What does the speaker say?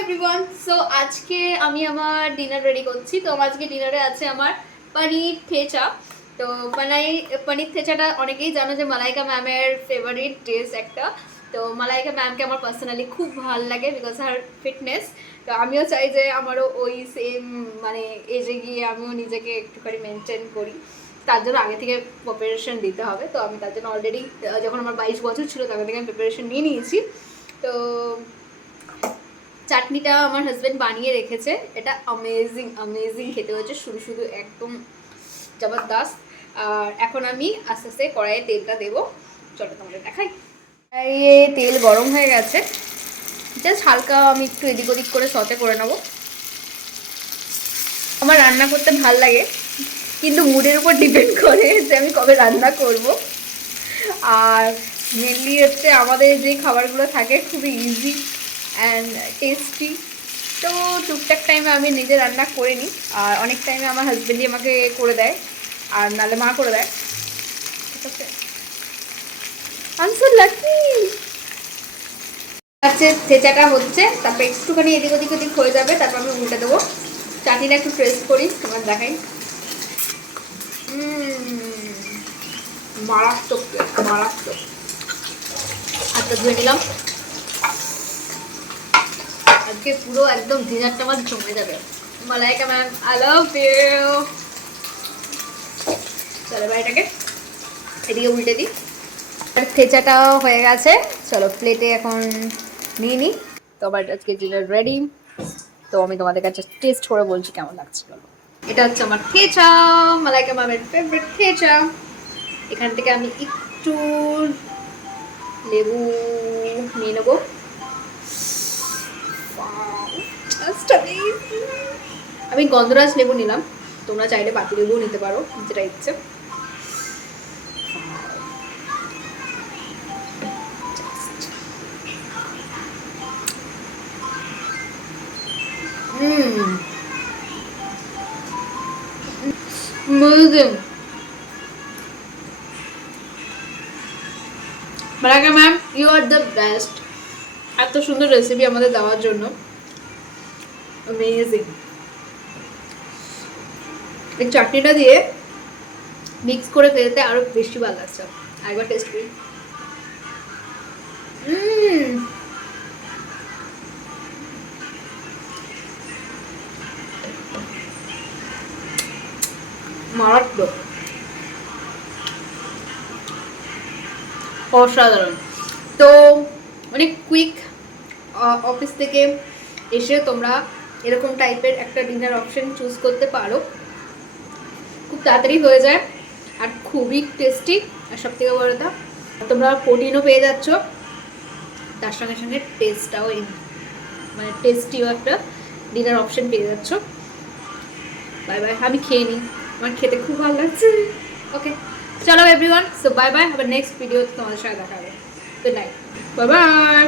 Everyone, so আজকে আমি আমার ডিনার রেডি করছি। তো আজকে ডিনারে আছে আমার পনির থেচা। তো পনির থেচাটা অনেকেই জানো যে মালাইকা ম্যামের ফেভারিট ডিশ একটা। তো মালাইকা ম্যামকে আমার পার্সোনালি খুব ভালো লাগে বিকজ হার ফিটনেস। তো আমিও চাই যে আমারও ওই সেম মানে এজে গিয়ে আমিও নিজেকে একটুখানি মেনটেন করি। তার জন্য আগে থেকে প্রিপারেশন দিতে হবে। তো আমি তার জন্য অলরেডি যখন আমার 22 বছর ছিল তখন থেকে আমি প্রিপারেশন নিয়ে নিয়েছি। তো চাটনিটা আমার হাজব্যান্ড বানিয়ে রেখেছে, এটা অ্যামেজিং অ্যামেজিং খেতে হয়েছে, শুধু শুধু একদম জবরদস্ত। আর এখন আমি আস্তে আস্তে কড়াইয়ে তেলটা দেবো, চলো তোমাদের দেখাই। কড়াইয়ে তেল গরম হয়ে গেছে, জাস্ট হালকা আমি একটু এদিক ওদিক করে সতে করে নেবো। আমার রান্না করতে ভাল লাগে, কিন্তু মুডের উপর ডিপেন্ড করে যে আমি কবে রান্না করব। আর মেনলি হচ্ছে আমাদের যে খাবারগুলো থাকে খুবই ইজি অ্যান্ড টেস্টি। তো টুকটাক টাইমে আমি নিজে রান্না করে নিই, আর অনেক টাইমে আমার হাজব্যান্ডই আমাকে করে দেয়, আর নাহলে মা করে দেয়। ঠিক আছে, আনসার লাকি হচ্ছে থেচাটা হচ্ছে, তারপর একটুখানি এদিক ওদিক ওদিক হয়ে যাবে, তারপর আমি উল্টে দেবো। চাটনিটা একটু প্রেস করি, তোমার দেখাই। মারাত্মক মারাত্মক। হাতটা ধুয়ে নিলাম। আজকে পুরো একদম ডিনারটা আমার জমে যাবে। Malaika ma'am, I love you. চলো এবার এটাকে এদিকে উল্টে দিই। থেচাটাও হয়ে গেছে, চলো প্লেটে এখন নিয়ে নিই। তো আমার আজকে ডিনার রেডি। তো আমি তোমাদের কাছে টেস্ট করে বলছি কেমন লাগছে। বলো, এটা হচ্ছে আমার থেচা, মালাইকা ম্যামের ফেভারিট থেচা। এখান থেকে আমি একটু লেবু নিয়ে নেবো। আমি গন্ধরাজ লেবু নিলাম, তোমরা চাইলে পাতি লেবুও নিতে পারো, যেটা ইচ্ছে। Malaika ma'am, you are the best. এত সুন্দর রেসিপি আমাদের দেওয়ার জন্য, অ্যামেজিং। এই চাটনিটা দিয়ে মিক্স করে ফেলতে আরো বেশি ভালো লাগছে। একবার টেস্ট করি। মারাত্মক, অসাধারণ। তো অনেক কুইক, অফিস থেকে এসে তোমরা এরকম টাইপের একটা ডিনার অপশন চুজ করতে পারো, খুব তাড়াতাড়ি হয়ে যায় আর খুবই টেস্টি। আর সব থেকে বড় কথা, তোমরা প্রোটিনও পেয়ে যাচ্ছ, তার সঙ্গে সঙ্গে টেস্টটাও মানে টেস্টিও একটা ডিনার অপশন পেয়ে যাচ্ছ। বাই বাই, আমি খেয়ে নিই, আমার খেতে খুব ভালো লাগছে। ওকে চলো এভরিওয়ান, সো বাই বাই, আবার নেক্সট ভিডিও তোমাদের সাথে দেখা হবে। Good night, bye bye.